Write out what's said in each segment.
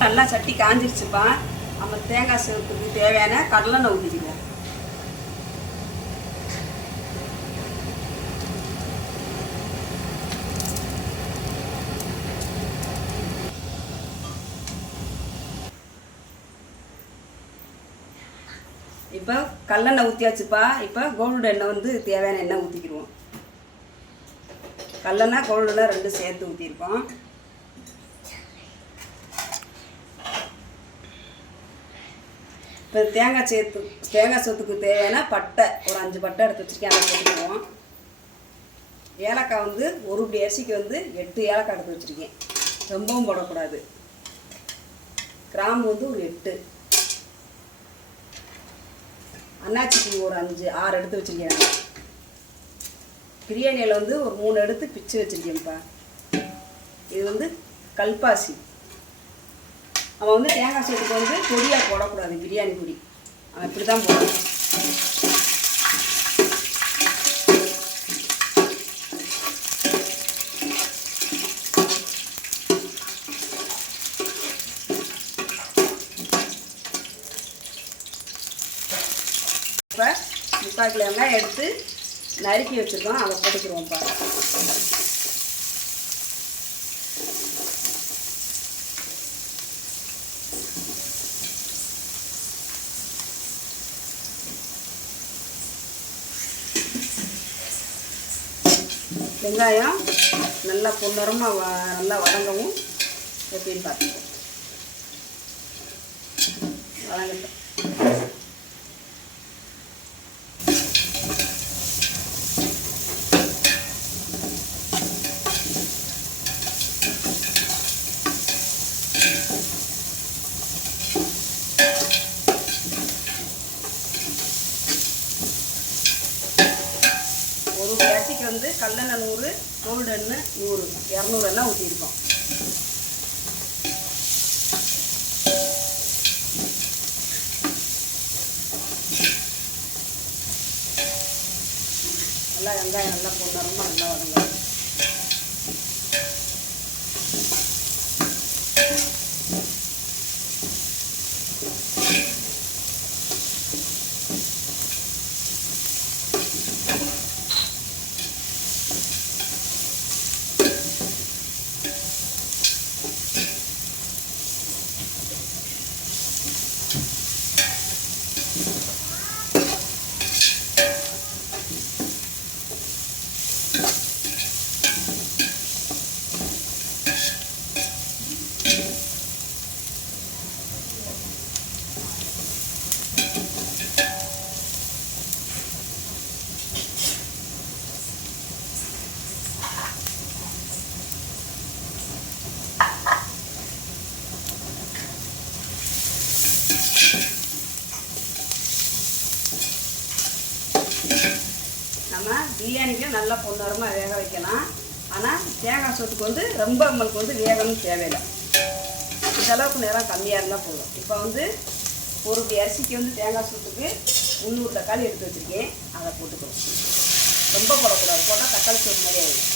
நல்லா சட்டி காஞ்சிருச்சுப்பா. நம்ம தேங்காய் சேர்த்துக்கு தேவையான கடலெண்ணெய் ஊற்றிக்குவோம் இப்போ கல்லெண்ணெய் ஊற்றியாச்சுப்பா இப்போ கோல்டு எண்ணெய் வந்து தேவையான எண்ணெய் ஊற்றிக்கிடுவோம் கல்லெண்ணெய் கோல்டு ரெண்டும் சேர்த்து ஊற்றிருக்கோம் இப்போ தேங்காய் சேர்த்து தேங்காய் சோத்துக்கு தேவையான பட்டை ஒரு அஞ்சு பட்டை எடுத்து வச்சுருக்கேன் அதை போட்டுக்குவோம். ஏலக்காய் வந்து ஒரு இப்படி அரிசிக்கு வந்து எட்டு ஏலக்காய் எடுத்து வச்சுருக்கேன். ரொம்பவும் போடக்கூடாது. கிராம்பு வந்து ஒரு எட்டு. அண்ணாச்சிக்கு ஒரு அஞ்சு ஆறு எடுத்து வச்சுருக்கேன் பிரியாணியில் வந்து ஒரு மூணு எடுத்து பிச்சு வச்சுருக்கேன்ப்பா. இது வந்து கல்பாசி. அவன் வந்து தேங்காய் சோத்துக்கு வந்து பொடியாக போடக்கூடாது பிரியாணி பொடி. அவன் இப்படி தான் போடணும் இப்போ முக்கால் கிலோ வெங்காயம் எடுத்து நறுக்கி வச்சுருக்கோம். அதை போட்டுக்கிறோம்ப்பா வெங்காயம் நல்லா பொன்னரமாக வ நல்லா வதங்கவும். எப்படின்னு பார்த்துக்கோ. வதங்கட்டும் ஒரு அரிசிக்கு வந்து கல்லெண்ணெய் நூறு கோல்டு எண்ணெய் நூறு இரநூறு எண்ணெய் ஊற்றிருக்கோம் நல்லா வெங்காயம் நல்லா பொன்னரமாக நல்லா வதங்க நம்ம பிரியாணிக்கு நல்லா பொன்னரமாக வேக வைக்கலாம். ஆனால் தேங்காய் சோத்துக்கு வந்து ரொம்ப நம்மளுக்கு வந்து வேகணும் தேவையில்லை. இந்தளவுக்கு நேரம் கம்மியாக இருந்தால் போதும். இப்போ வந்து ஒரு அரிசிக்கு வந்து தேங்காய் சோத்துக்கு முந்நூறு தக்காளி எடுத்து வச்சுருக்கேன். அதை போட்டுக்கிறோம் ரொம்ப போடக்கூடாது. போட்டால் தக்காளி சோறு மாதிரி ஆகிடும்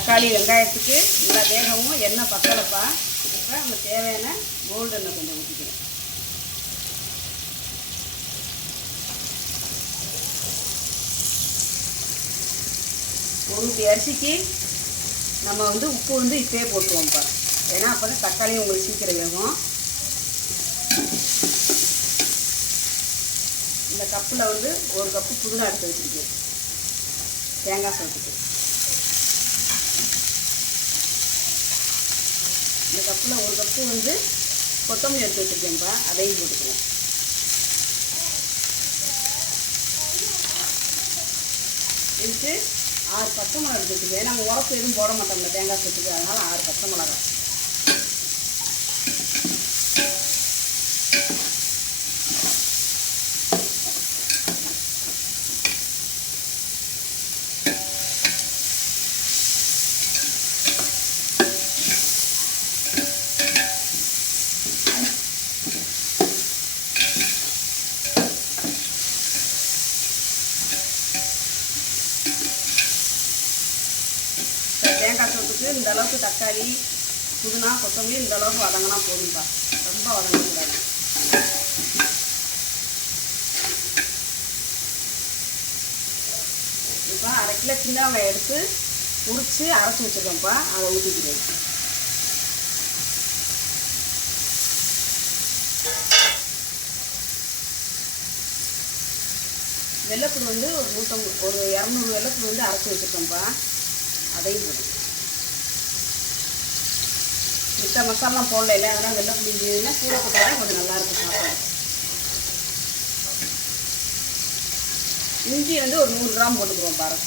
தக்காளி வெங்காயத்துக்கு நல்லா வேகவும் எண்ணெய் பத்தலப்பா. இப்போ நம்ம தேவையான கோல்டு எண்ணெய் கொஞ்சம் ஊற்றிக்கிறேன் ஒரு அரிசிக்கு நம்ம வந்து உப்பு வந்து இப்போயே போட்டுருவோம்ப்பா. ஏன்னா அப்போ தான் தக்காளி உங்களுக்கு சீக்கிரம் வேகும். இந்த கப்பில் வந்து ஒரு கப்பு புதினா எடுத்து வச்சுருக்கேன். தேங்காய் சோத்துக்கு. இந்த கப்பில் ஒரு கப்பு வந்து கொத்தமல்லி எடுத்து வச்சுருக்கேன்ப்பா அதையும் போட்டுக்குவோம் இதுக்கு ஆறு பச்சை மிளகா எடுத்து வச்சுருக்கேன். உரப்பு எதுவும் போட மாட்டோம்ல தேங்காய் சோத்துக்கு. அதனால் ஆறு பச்சை மிளகா நம்மளுக்கு இந்த அளவுக்கு தக்காளி புதினா கொத்தமல்லி இந்த அளவுக்கு வதங்கினா போதும்பா ரொம்ப வதங்கக்கூடாது. இப்போ அரை கிலோ சின்ன எடுத்து உரித்து அரைச்சி வச்சுருக்கோம்ப்பா. அதை ஊற்றிக்கிறேன் வெள்ளைப்பூடு வந்து ஒரு நூற்றம்பது ஒரு இரநூறு வெள்ளைப்பூடு வந்து அரைச்சி வச்சுருக்கோம்ப்பா. அதையும் போட்டு மித்த மசாலாம் போடல இல்லை அதனால் வெள்ளைப்பூடி இருந்ததுன்னா கூட போட்டால் கொஞ்சம் நல்லாயிருக்கும் சாப்பாடு. இஞ்சி வந்து ஒரு நூறு கிராம் போட்டுக்குவோம் பாருங்கள்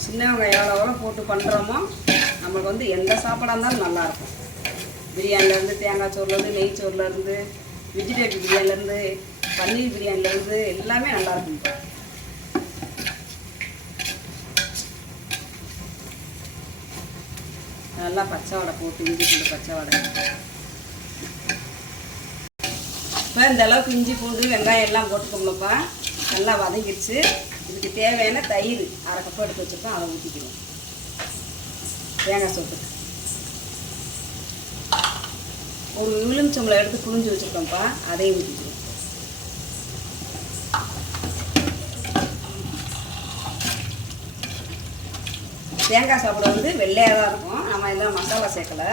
சின்ன வெங்காயம் எவ்வளோ எவ்வளோ போட்டு பண்ணுறோமோ நம்மளுக்கு வந்து எந்த சாப்பாடாக இருந்தாலும் நல்லாயிருக்கும். பிரியாணிலேருந்து தேங்காய் சோறுலேருந்து நெய் சோறுலேருந்து வெஜிடேபிள் பிரியாணிலேருந்து பன்னீர் பிரியாணிலேருந்து எல்லாமே நல்லாயிருக்கும் இப்போ. நல்லா பச்சை வடை போட்டு இஞ்சி பூண்டு பச்சை வடை. இப்போ இந்த அளவுக்கு இஞ்சி பூண்டு வெங்காயம் எல்லாம் போட்டுக்கோங்களப்பா நல்லா வதங்கிடுச்சு. இதுக்கு தேவையான தயிர் அரை கப் எடுத்து வச்சுருக்கோம் அதை ஊற்றிக்கணும். தேங்காய் சோப்பு ஒரு எலுமிச்சம்பளம் எடுத்து புழிஞ்சு வச்சுருக்கோம்ப்பா அதையும் ஊற்றிக்கணும் தேங்காய் சாப்பிட வந்து வெள்ளையாக தான் இருக்கும். நம்ம எல்லாம் மசாலா சேர்க்கலை.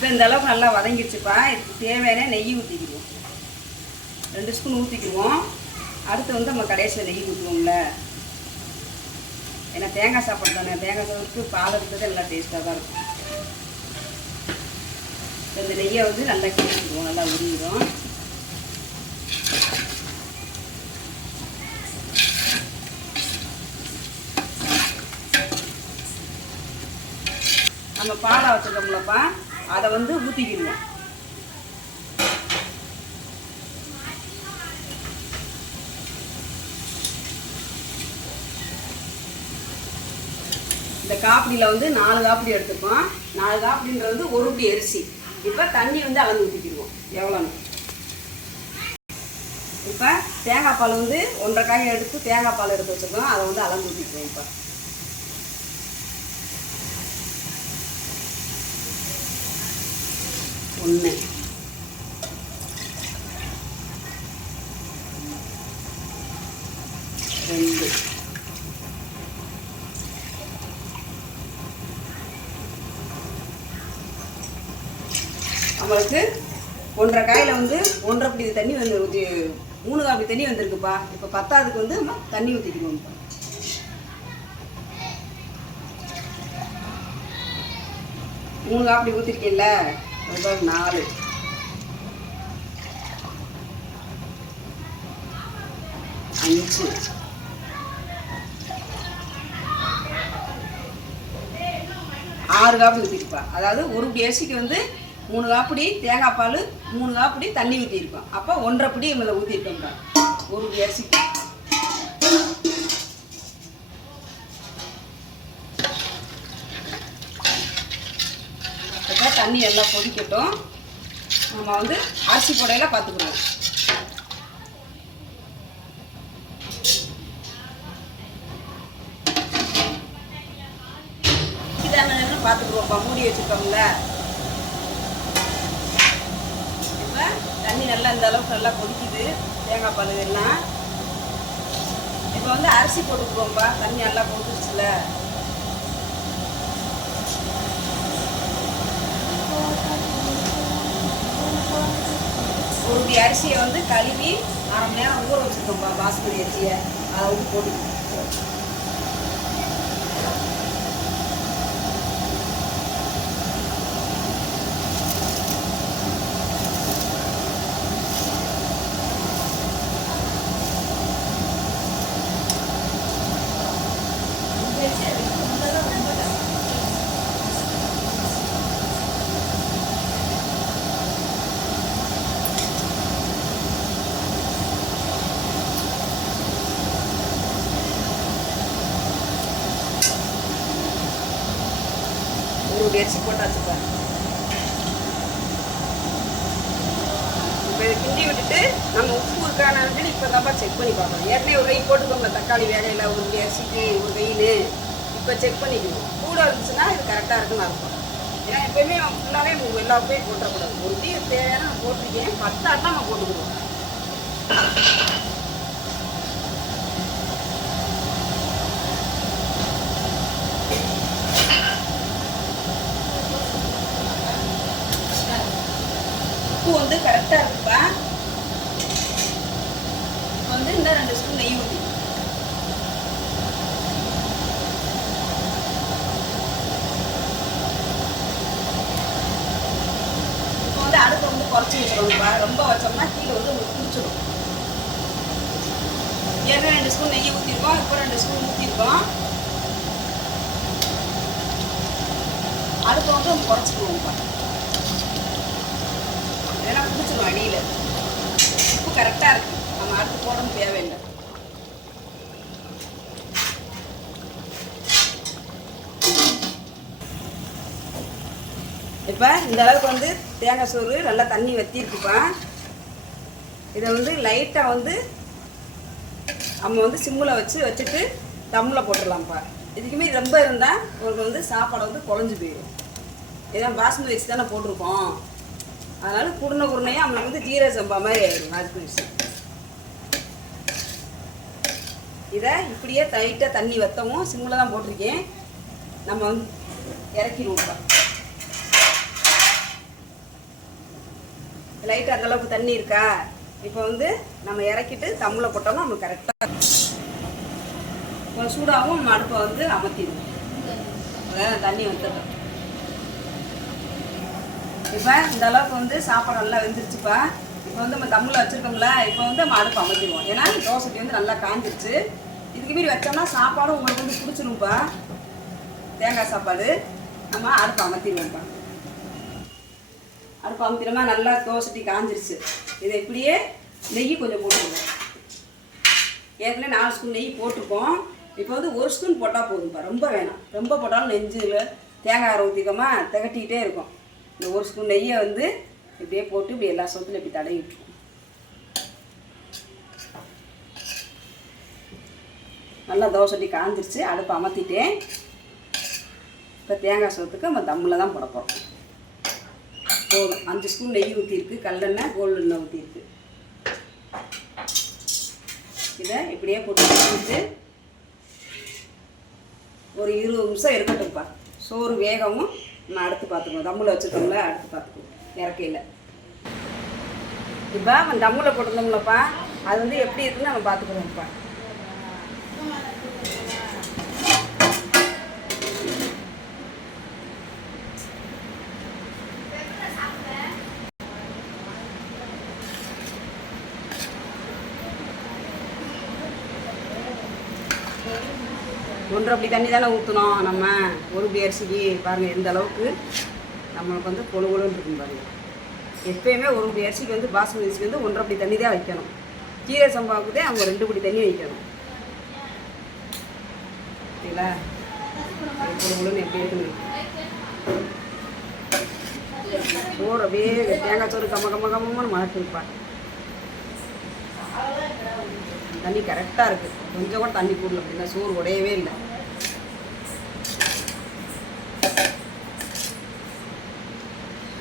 இப்போ இந்த அளவுக்கு நல்லா வதங்கிடுச்சுப்பா. இதுக்கு தேவையான நெய் ஊற்றிக்கிடுவோம் ரெண்டு ஸ்பூன் ஊற்றிக்குவோம் அடுத்து வந்து நம்ம கடைசியில் நெய் ஊற்றுவோம்ல ஏன்னா தேங்காய் சாப்பாடு தானே. தேங்காய் சாப்பாடுக்கு பால் இருக்கிறது நல்லா டேஸ்ட்டாக தான் இருக்கும். இப்ப இந்த நெய்யை வந்து நல்லா கிண்டிக்குவோம். நல்லா உருகிடும் நம்ம பாலை வச்சுருக்கோம்லப்பா. அதை வந்து ஊற்றிக்கிடுவோம் இந்த காப்பிடியில் வந்து நாலு காப்பிடி எடுத்துப்போம் நாலு காப்பிடின்றது வந்து ஒரு படி அரிசி. இப்போ தண்ணி வந்து அளந்து ஊற்றிக்கிடுவோம் எவ்வளோன்னு இப்போ தேங்காய் பால் வந்து ஒன்றரை காய் எடுத்து தேங்காய் பால் எடுத்து வச்சுருக்கோம். அதை வந்து அளந்து ஊற்றிக்குவோம் இப்போ. ஒன்று ரெண்டு. நம்மளுக்கு ஒன்றரை காயில் வந்து ஒன்றரை பிடி தண்ணி வந்து ஊற்றி மூணு காப்பி தண்ணி வந்திருக்குப்பா. இப்போ பத்தாவதுக்கு வந்து நம்ம தண்ணி ஊற்றிக்கணும் மூணு காப்பி ஊற்றிருக்கீல்ல முதல் நாலு. அஞ்சு. ஆறு காப்பி ஊற்றிருப்பா அதாவது ஒரு பேசிக்கு வந்து மூணு காப்பிடி தேங்காய் பால் மூணு காப்பிடி தண்ணி ஊற்றிருப்போம் அப்போ ஒன்றரை பிடி இதில் ஊற்றிருக்கோம்டா ஒரு பேசிக்கு இப்போ தண்ணி எல்லாம் கொதிக்கட்டும். நம்ம வந்து அரிசி புடையில பார்த்துக்கணும் பார்த்துக்குவோம்ப்பா மூடி வச்சுருக்கோம்ல. இப்போ தண்ணி நல்லா இந்த அளவுக்கு நல்லா கொதிக்குது. தேங்காய் பால் எல்லாம். இப்போ வந்து அரிசி போட்டுக்குவோம்ப்பா தண்ணி நல்லா கொதிச்சுல ஒரு அரிசியை வந்து கழுவி அரை மணி நேரம் ஊற வச்சுருக்கோம்ப்பா பாஸ்மதி அரிசியை. அதை வந்து போட்டு ஒரு இப்படி அரிசி போட்டாச்சுப்பா இப்போ இதை கிண்டி விட்டுட்டு நம்ம உப்பு இருக்கானு இப்போ தான்ப்பா செக் பண்ணி பார்க்கணும். ஏற்கனவே ஒரு கை போட்டுக்கோங்க தக்காளி வேலையில் ஒரு அரிசிக்கு ஒரு கையில். இப்போ செக் பண்ணிக்கணும். கூட இருந்துச்சுன்னா இது கரெக்டாக இருக்குன்னு அர்த்தம். ஏன்னா எப்பயுமே ஃபுல்லாகவே எல்லா உப்பையும் போட்டுறக்கூடாது. ஒரு தேவையான நான் போட்டிருக்கேன். பத்தாட்டம் நம்ம போட்டுக்கிடுவோம். உப்பு வந்து கரெக்டாக இருக்குப்பா. வந்து இந்த ரெண்டு ஸ்பூன் நெய் ஊற்றி இப்போ வந்து அடுப்பை வந்து குறைச்சி வச்சுருவோம்ப்பா ரொம்ப வச்சோம்னா கீழே வந்து உங்களுக்கு பிடிச்சிடும் ஏற்கனவே ரெண்டு ஸ்பூன் நெய் ஊற்றிருக்கோம் இப்போ ரெண்டு ஸ்பூன் ஊற்றிருக்கோம் அடுப்பை வந்து குறைச்சிக்குவோம்ப்பா. பிடிச்சிடும் அடியில் உப்பு கரெக்டாக இருக்கு. நம்ம அடுத்து போடணும் தேவையில்லை இப்போ இந்த அளவுக்கு வந்து தேங்காய் சோறு நல்லா தண்ணி வத்திருக்குப்பா. இதை வந்து லைட்டாக வந்து நம்ம வந்து சிம்மில் வச்சு வச்சுட்டு தம்மில் போட்டுடலாம்ப்பா இதுக்குமே ரொம்ப இருந்தால் உங்களுக்கு வந்து சாப்பாடு வந்து குழஞ்சி போயிடும். இதான் பாஸ்மதி வச்சு தானே போட்டிருக்கோம். அதனால் குருணை குருணையாக நம்மளுக்கு வந்து ஜீரக சம்பா மாதிரி ஆயிடும். பாஸ்மதி இதை இப்படியே டைட்டாக தண்ணி வத்தவும் சிம்மில் தான் போட்டிருக்கேன். நம்ம வந்து இறக்கிடுவோம்ப்பா லைட்டாக அந்த அளவுக்கு தண்ணி இருக்கா? இப்போ வந்து நம்ம இறக்கிட்டு தம்மில் போட்டோம்னா நமக்கு கரெக்டாக கொஞ்சம் சூடாகவும் நம்ம அடுப்பை வந்து அமர்த்திடுவோம். தண்ணி வந்துடும் இப்போ இந்த அளவுக்கு வந்து சாப்பாடு நல்லா வெந்துருச்சுப்பா. இப்போ வந்து நம்ம தம்மில் வச்சுருக்கோம்ல இப்போ வந்து நம்ம அடுப்பு அமைச்சிடுவோம் ஏன்னா தோசைக்கு வந்து நல்லா காஞ்சிருச்சு. இதுக்கு மீறி வச்சோம்னா சாப்பாடும் உங்களுக்கு வந்து பிடிச்சிரும்ப்பா. தேங்காய் சாப்பாடு நம்ம அடுப்பு அமர்த்திடுவோம்ப்பா அடுப்பு அமுத்தினமா நல்லா தோசைட்டி காஞ்சிருச்சு. இதை இப்படியே நெய் கொஞ்சம் போட்டுருவோம் ஏற்கனவே நாலு ஸ்பூன் நெய் போட்டிருக்கோம் இப்போ வந்து ஒரு ஸ்பூன் போட்டால் போதும்ப்பா ரொம்ப வேணாம். ரொம்ப போட்டாலும் நெஞ்சில் தேங்காய் அரை ஊற்றிக்கோமா திகட்டிக்கிட்டே இருக்கும். இந்த ஒரு ஸ்பூன் நெய்யை வந்து இப்படியே போட்டு இப்படி எல்லா சொத்துல இப்படி தடவி விட்டுருவோம். நல்லா தோசைட்டி காஞ்சிருச்சு அடுப்பு அமர்த்திட்டேன். இப்போ தேங்காய் சோத்துக்கு நம்ம தம்மில் தான் போட போகிறோம் போதும். அஞ்சு ஸ்பூன் நெய் ஊற்றிருக்கு கல்லெண்ணெய் கோல்டு எண்ணெய் ஊற்றிருக்கு இதை இப்படியே போட்டு வச்சுட்டு ஒரு இருபது நிமிஷம் இருக்கட்டும்ப்பா. சோறு வேகவும் நான் அடுத்து பார்த்துக்குவோம் தம்மில் வச்சுருக்கோம்ல அடுத்து பார்த்துக்கணும். இறக்கையில். இப்போ நம்ம தம்மில் போட்டிருந்தோம்லப்பா. அது வந்து எப்படி இருக்குன்னு நம்ம பார்த்துக்கணும்ப்பா. ஒன்றரை அப்படி தண்ணி தானே ஊற்றணும் நம்ம ஒரு இப்படி அரிசிக்கு பாருங்கள் எந்த அளவுக்கு நம்மளுக்கு வந்து கொழு கொழுன்னு இருக்கும் பாருங்கள் எப்பயுமே ஒரு இப்படி அரிசிக்கு வந்து பாஸ்மதி அரிசிக்கு வந்து ஒன்றரை அப்படி தண்ணி தான் வைக்கணும். கீரை சம்பாவுக்கு தான் அவங்க ரெண்டு படி தண்ணி வைக்கணும். சரிங்களா? கொழு கொழுன்னு எப்படி இருக்குன்னு சோறு அப்படியே தேங்காய் சோறு கம்ம கம்ம கம்மன்னு மணக்குப்பா தண்ணி கரெக்டாக இருக்குது கொஞ்சம் கூட தண்ணி கூடல அப்படின்னா சோறு உடையவே இல்லை.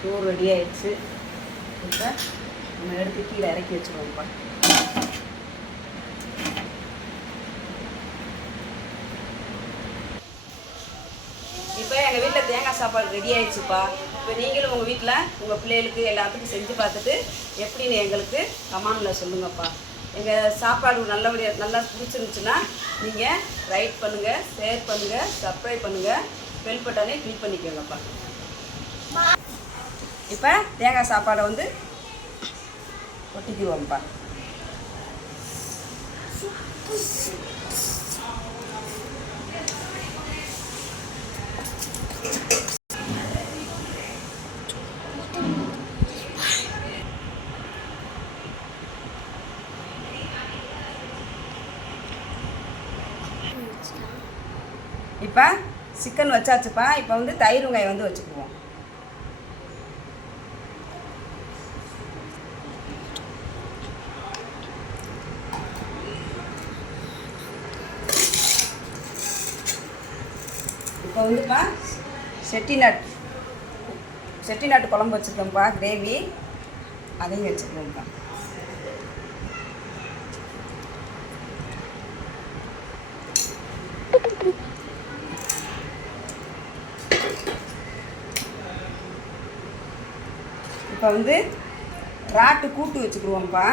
சோறு ரெடி ஆயிடுச்சு. இப்போ நம்ம எடுத்து கீழே இறக்கி வச்சுருவோம்ப்பா இப்போ எங்கள் வீட்டில் தேங்காய் சாப்பாடு ரெடி ஆயிடுச்சுப்பா. இப்போ நீங்களும் உங்கள் வீட்டில் உங்கள் பிள்ளைகளுக்கு எல்லாத்துக்கும் செஞ்சு பார்த்துட்டு எப்படின்னு எங்களுக்கு கமானில் சொல்லுங்கப்பா. எங்கள் சாப்பாடு நல்லபடியாக நல்லா பிடிச்சிருந்துச்சுன்னா நீங்கள் ரைட் பண்ணுங்கள் ஷேர் பண்ணுங்கள் சப்ஸ்கிரைப் பண்ணுங்கள் பெல் பட்டனே கிளிக் பண்ணிக்கோங்கப்பா. இப்போ தேங்காய் சாப்பாடை வந்து ஒட்டிக்குவோம்ப்பா இப்போ சிக்கன் வச்சாச்சுப்பா இப்போ வந்து தயிர் வெங்காயம் வந்து வச்சுக்குவோம். இப்போ வந்துப்பா செட்டிநாட் செட்டிநாட்டு குழம்பு வச்சுருக்கோம்ப்பா கிரேவி. அதையும் வச்சுருக்கோம்ப்பா இப்போ வந்து ராட்டு கூட்டு வச்சுக்கிடுவோம்ப்பா.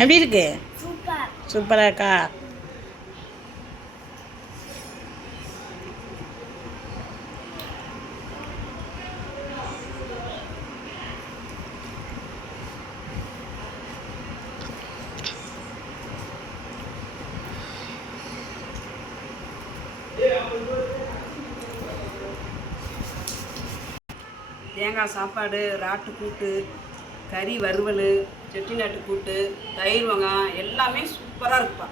எப்படி இருக்கு? சூப்பர். சூப்பராக இருக்கா? தேங்காய் சாப்பாடு ராட்டு கூட்டு கறி வறுவல் செட்டிநாட்டு கூட்டு தயிர் வெங்காயம் எல்லாமே சூப்பராக இருக்குப்பா.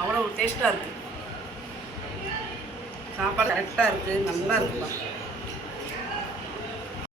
அவ்வளோ டேஸ்ட்டாக இருக்குது சாப்பாடு கரெக்டாக இருக்குது நல்லா இருக்குப்பா.